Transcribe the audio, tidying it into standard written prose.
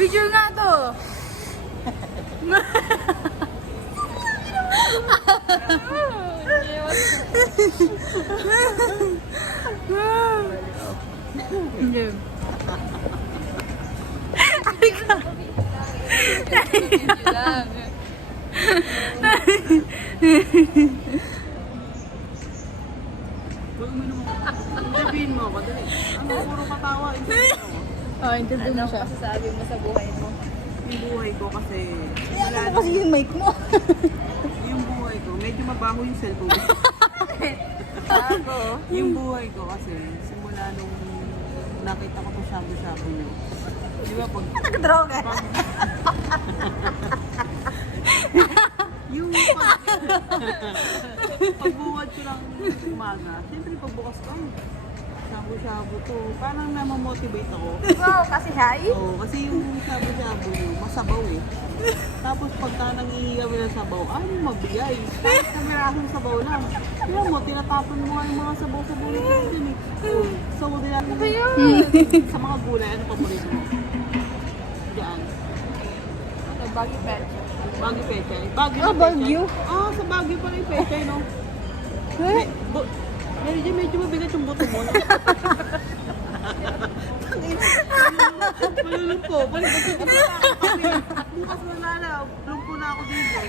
Picture nga to. Hindi. Halika. Interviewin mo ako dali. Ano, puro katawa. Oh, interview mo siya. Sabi mo sa buhay mo. Yung buhay ko kasi, Ano mo kasi yung mic mo? yung buhay ko, medyo mabaho yung cellphone. Bago. Yung buhay ko kasi, simula nung nakita ko po shabu-shabu nyo. Di ba pag... Nag-droga. Yung pagbuwad ko ng umaga, siyempre pagbukas ko, shabu-shabu to. Parang namamotivate ako. Wow, kasi hi. Oo, kasi yung shabu-shabu nyo, masabaw eh. Tapos pagka nangihiyaw ng sabaw, ano mabigay? Kahit na mirasong sabaw lang. Kaya mo, tinatapon mo nga yung mga sabaw-sabaw na dyan eh. So, din natin sa mga gulay, ano paborito mo? Diyan. Ano, baggy pet. Baguio Pechay. Baguio Ah, na Baguio? Pechay. Ah, sa Baguio pala yung Pechay, no? Eh? Medyo mabigat yung buto mo. No? Malulog ko. Bukas na lala. Lumpo na ako dito.